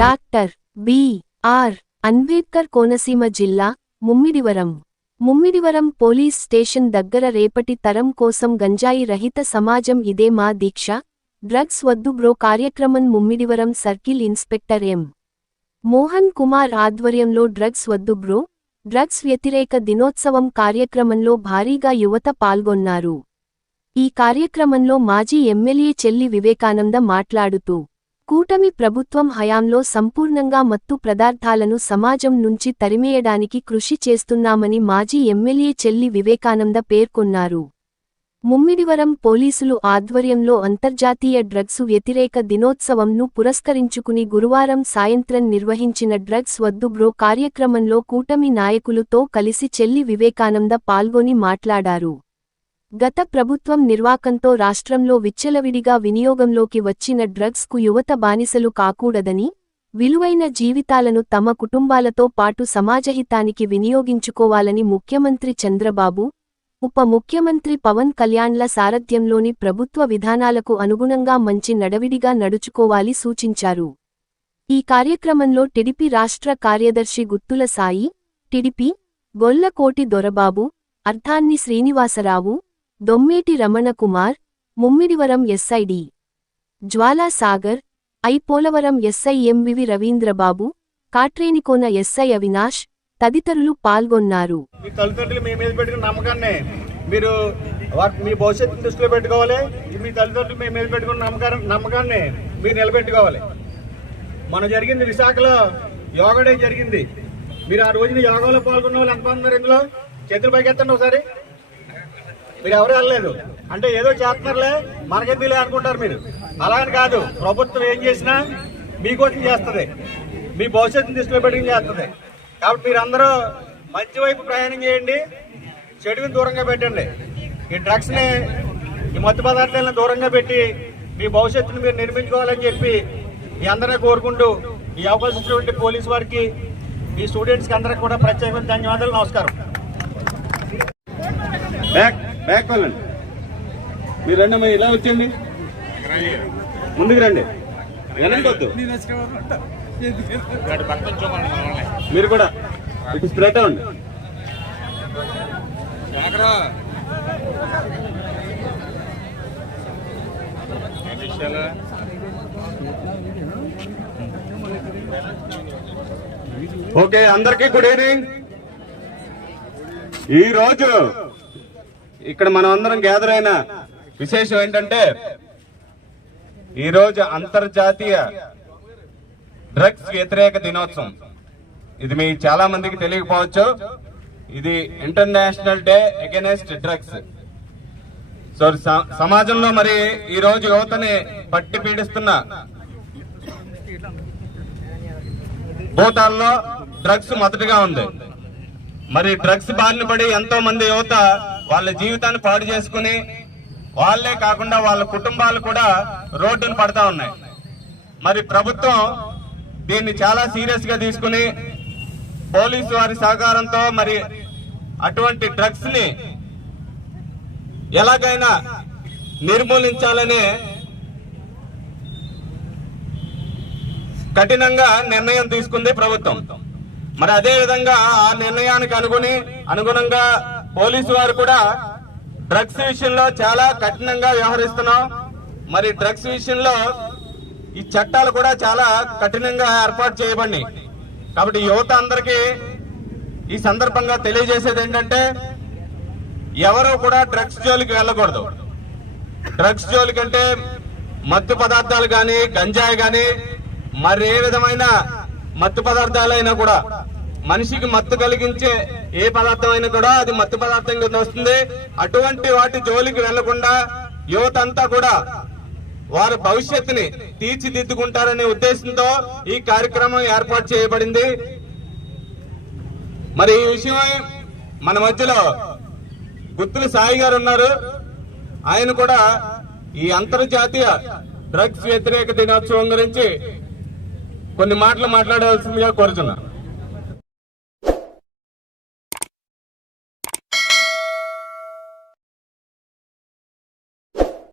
Doctor B. R. Ambedkar Konaseema జిల్లా Mummidivaram. Mummidivaram police station దగ్గర రేపటి తరం కోసం గంజాయి రహిత సమాజం ఇదే మా దీక్ష. డ్రగ్స్ వద్దు బ్రో కార్యక్రమం Mummidivaram circle inspector M. Mohan Kumar ఆధ్వర్యంలో డ్రగ్స్ వద్దు బ్రో. డ్రగ్స్ వ్యతిరేక దినోత్సవం కార్యక్రమంలో భారీగా యువత పాల్గొన్నారు. ఈ కార్యక్రమంలో మాజీ ఎమ్మెల్యే చెల్లి వివేకానంద మాట్లాడుతూ కూటమి ప్రభుత్వం హయాంలో సంపూర్ణంగా మత్తు పదార్థాలను సమాజం నుంచి తరిమేయడానికి కృషి చేస్తున్నామని మాజీ ఎమ్మెల్యే చెల్లి వివేకానంద పేర్కొన్నారు. ముమ్మిడివరం పోలీసులు ఆధ్వర్యంలో అంతర్జాతీయ డ్రగ్స్ వ్యతిరేక దినోత్సవంను పురస్కరించుకుని గురువారం సాయంత్రం నిర్వహించిన డ్రగ్స్ వద్దు బ్రో కార్యక్రమంలో కూటమి నాయకులుతో కలిసి చెల్లి వివేకానంద పాల్గొని మాట్లాడారు. గత ప్రభుత్వం నిర్వాకంతో రాష్ట్రంలో విచ్చలవిడిగా వినియోగంలోకి వచ్చిన డ్రగ్స్కు యువత బానిసలు కాకూడదని విలువైన జీవితాలను తమ కుటుంబాలతో పాటు సమాజహితానికి వినియోగించుకోవాలని ముఖ్యమంత్రి చంద్రబాబు ఉప ముఖ్యమంత్రి పవన్ కళ్యాణ్ల సారథ్యంలోని ప్రభుత్వ విధానాలకు అనుగుణంగా మంచి నడవిడిగా నడుచుకోవాలి సూచించారు. ఈ కార్యక్రమంలో టిడిపి రాష్ట్ర కార్యదర్శి గుత్తుల సాయి టిడిపి గొల్లకోటి దొరబాబు అర్థాన్ని Srinivasarao Dommeti Ramanakumar Mummidivaram SI D. Jwala Sagar I. Polavaram SI MVV Ravindrababu Katrenikona SI Avinash తదితరులు పాల్గొన్నారు. మీ తల్లిదండ్రులు మీ మీద పెట్టుకున్న నమ్మకాన్ని మీరు మీ భవిష్యత్తు దృష్టిలో పెట్టుకోవాలి. మీ తల్లిదండ్రులు మీ మీద పెట్టుకున్న నమ్మకాన్ని నమ్మకాన్ని మీరు నిలబెట్టుకోవాలి. మన జరిగింది విశాఖలో యోగా డే జరిగింది. మీరు ఆ రోజున యోగాలో పాల్గొన్న వాళ్ళు ఎంతమంది ఉన్నారు ఇందులో? చేతులు పైకి ఎత్తండి ఒకసారి. మీరు ఎవరు వెళ్ళలేదు. అంటే ఏదో చేస్తున్నారులే మనకెందుకులే అనుకుంటారు మీరు. అలాగని కాదు ప్రభుత్వం ఏం చేసినా మీకోసం చేస్తుంది. మీ భవిష్యత్తుని దృష్టిలో పెట్టుకుని చేస్తుంది. కాబట్టి మీరందరూ మంచి వైపు ప్రయాణం చేయండి చెడుని దూరంగా పెట్టండి. ఈ డ్రగ్స్ని ఈ మత్తు పదార్థాలను దూరంగా పెట్టి మీ భవిష్యత్తును మీరు నిర్మించుకోవాలని చెప్పి మీ అందరినీ కోరుకుంటూ ఈ అవకాశం ఇచ్చినటువంటి పోలీస్ వారికి ఈ స్టూడెంట్స్కి అందరికి కూడా ప్రత్యేకమైన ధన్యవాదాలు నమస్కారం. బ్యాక్ వెళ్ళండి మీరు రండి అమ్మా, ఇలా వచ్చండి ముందుకు రండి. వెనక్కి వద్దు. మీరు కూడా. ఇటు స్ప్రెడ్ అవ్వండి ఓకే అందరికీ గుడ్ ఈవినింగ్ ఈ రోజు ఇక్కడ మనం అందరం గ్యాదర్ అయిన విశేషం ఏంటంటే ఈ రోజు అంతర్జాతీయ డ్రగ్స్ వ్యతిరేక దినోత్సవం. ఇది మీ చాలా మందికి తెలియకపోవచ్చు. ఇది international day against drugs so స- సమాజంలో మరి ఈ రోజు యువతని పట్టి పీడిస్తున్న భూతాల్లో డ్రగ్స్ మొదటిగా ఉంది. మరి డ్రగ్స్ బారిన పడి ఎంతో మంది యువత వాళ్ళ జీవితాన్ని పాడు చేసుకుని వాళ్ళే కాకుండా వాళ్ళ కుటుంబాలు కూడా రోడ్డును పడతా ఉన్నాయి. మరి ప్రభుత్వం దీన్ని చాలా సీరియస్గా తీసుకుని పోలీసు వారి సహకారంతో మరి అటువంటి డ్రగ్స్ని ఎలాగైనా నిర్మూలించాలని కఠినంగా నిర్ణయం తీసుకుంది ప్రభుత్వం. మరి అదే విధంగా ఆ నిర్ణయానికి అనుగుని అనుగుణంగా పోలీసు వారు కూడా డ్రగ్స్ విషయంలో చాలా కఠినంగా వ్యవహరిస్తున్నాం. మరి డ్రగ్స్ విషయంలో ఈ చట్టాలు కూడా చాలా కఠినంగా ఏర్పాటు చేయబడి కాబట్టి యువత అందరికీ ఈ సందర్భంగా తెలియజేసేది ఏంటంటే ఎవరు కూడా డ్రగ్స్ జోలికి వెళ్ళకూడదు. డ్రగ్స్ జోలికి అంటే మత్తు పదార్థాలు కానీ గంజాయి కానీ మరి ఏ విధమైన మత్తు పదార్థాలైనా కూడా మనిషికి మత్తు కలిగించే ఏ పదార్థం అయినా కూడా అది మత్తు పదార్థం కింద వస్తుంది. అటువంటి వాటి జోలికి వెళ్ళకుండా యువత అంతా కూడా వారి భవిష్యత్తుని తీర్చిదిద్దుకుంటారనే ఉద్దేశంతో ఈ కార్యక్రమం ఏర్పాటు చేయబడింది. మరి ఈ విషయం మన మధ్యలో గుత్తుల సాయి గారు ఉన్నారు. ఆయన కూడా ఈ అంతర్జాతీయ డ్రగ్స్ వ్యతిరేక దినోత్సవం గురించి కొన్ని మాటలు మాట్లాడవలసిందిగా కోరుచున్నా.